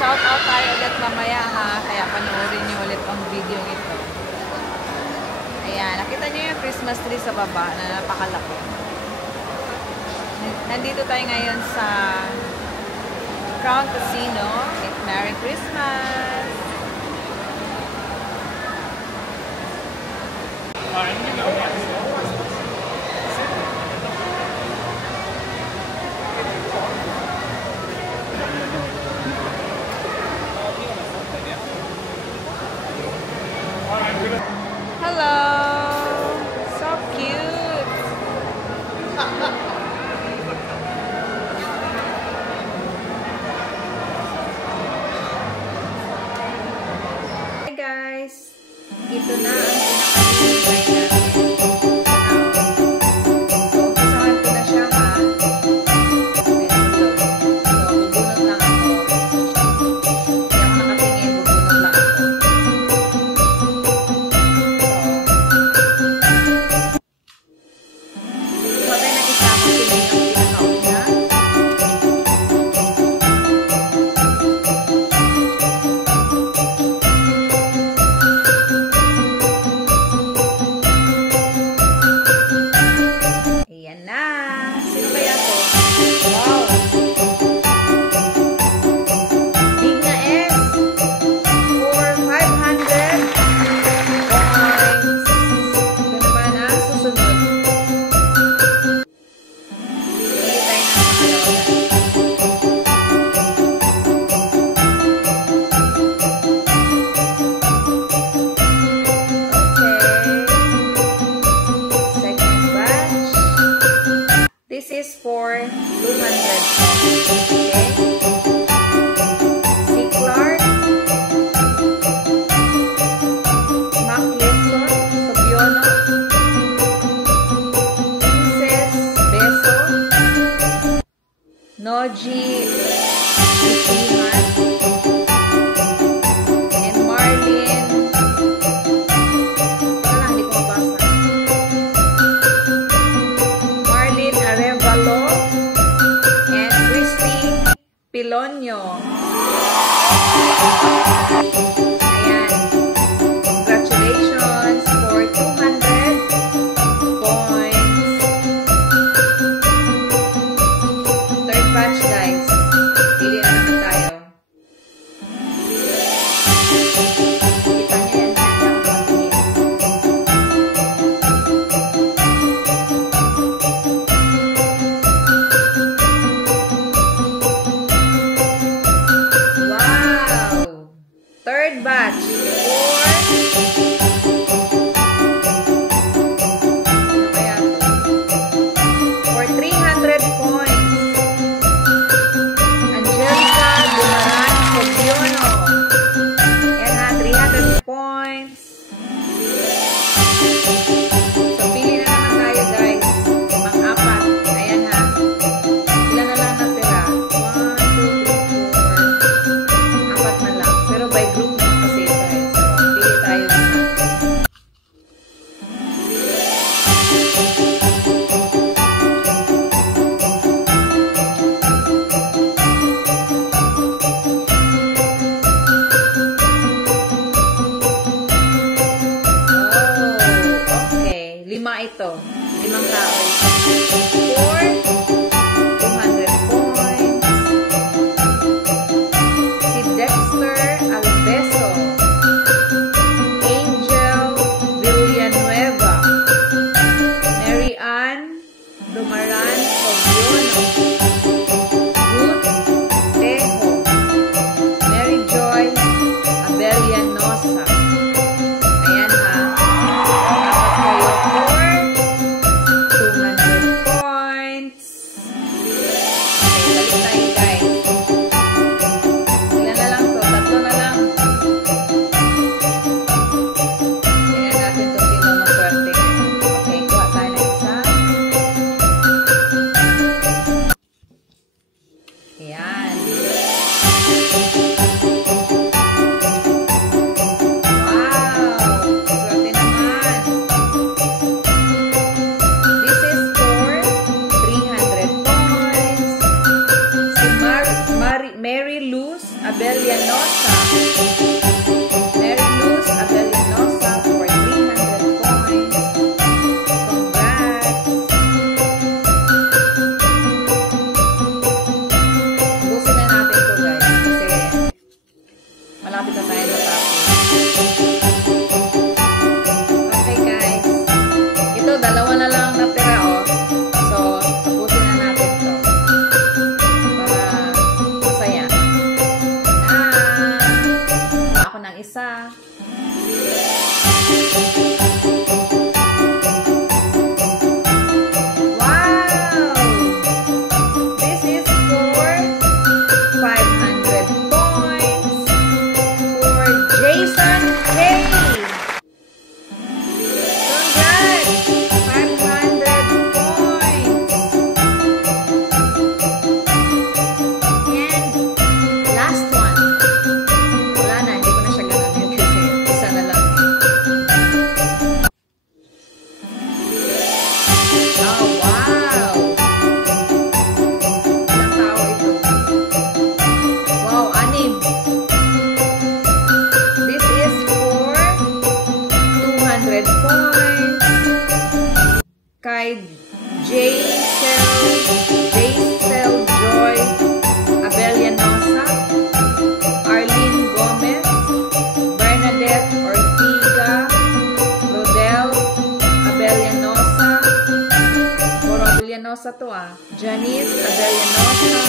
Mag-shoutout tayo ulit mamaya ha. Kaya panoorin niyo ulit ang video ito. Ayan. Nakita niyo yung Christmas tree sa baba na napakalaki. Nandito tayo ngayon sa Crown Casino. Merry Christmas! Hello! So cute! Hi guys! Ito na ang pinaka-design natin. So, basahan ko na siya ha. So, bubunot lang ako. Yung nakatingin, bubunot lang ako. So, tayo nag-isa ko sila yung pinakauna. Ayan na. Sino kaya to? Wow! Big na S. For 500 points. Ito naman ang susunod. Pili tayo ng dalawa. Okay. Second batch. This is for 200. Okay. Si Clark. Mac Lesson. Sobiono. Princess Beso. Noji Isiman. And Marlene. Wala, hindi ko mabasa. Marlene Arevalo and Christy Pilonio. Ayan. Congratulations for 200 points. Third batch guys. Pili na naman tayo. Kita niyo yan. Handa ko magtingin. Wow! Third batch for... Ano kaya to? For 300 points. Angelica Dumaran Sobiono. Yan ha, 300 points. So, pili na naman tayo guys. Pang-apat. Ayan ha. Ilan na lang natira? 1, 2, 3, 4. Apat na lang. Pero by group naman kasi ito eh. So, pili tayo isa. Oh, Mary Luz Abellanosa. Mary Luz Abellanosa for 300 points. Congrats! Busin na natin ito guys kasi malapit na tayo natapos. Okay guys. Ito, dalawa na lang natira oh. So, tapusin na natin ito. Para masaya. Ako ng isa. Kay J-Cell Joy Abellanosa, Arlene Gomez, Bernadette Ortiga, Rodel Abellanosa, puro Abellanosa to Janice Abellanosa,